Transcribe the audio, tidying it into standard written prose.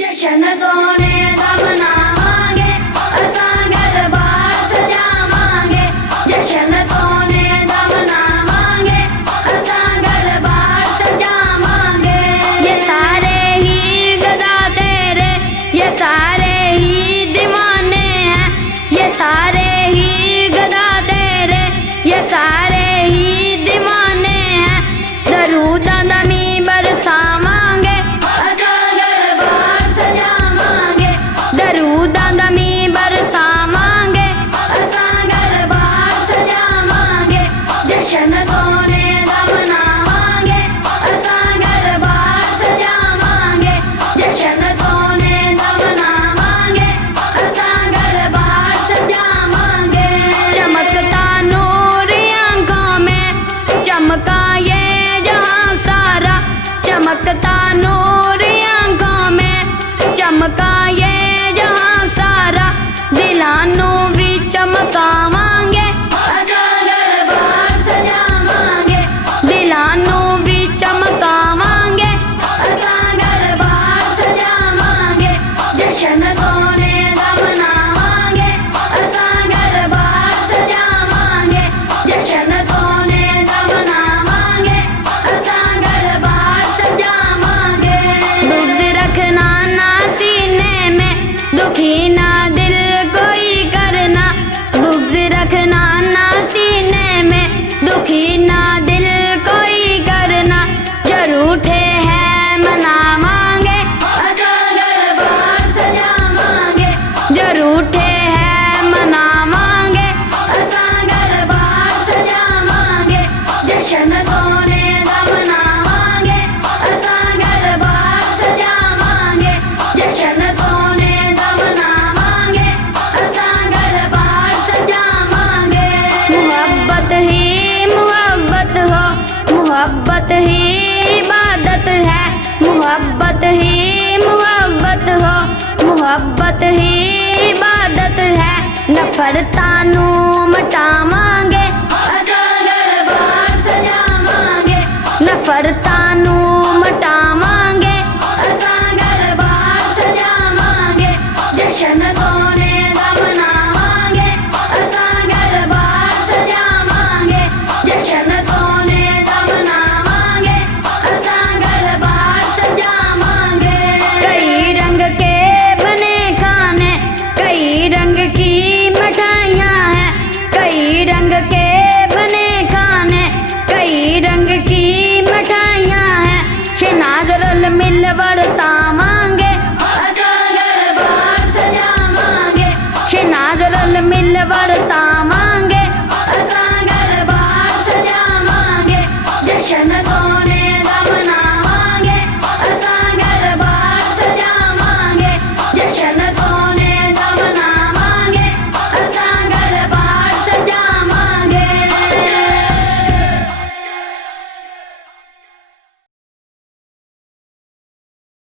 जशन सोने दा मनावांगे असां दरबार सजावांगे। जशन सोने दा मनावांगे असां दरबार सजावांगे। ये सारे ही गदा तेरे, ये सारे ही दीवाने हैं। ये सारे ही गदा तेरे, ये सारे ही दीवाने हैं। दरूदां दा मींह बरसावांगे असां दरबार सजावांगे। दरूदां दा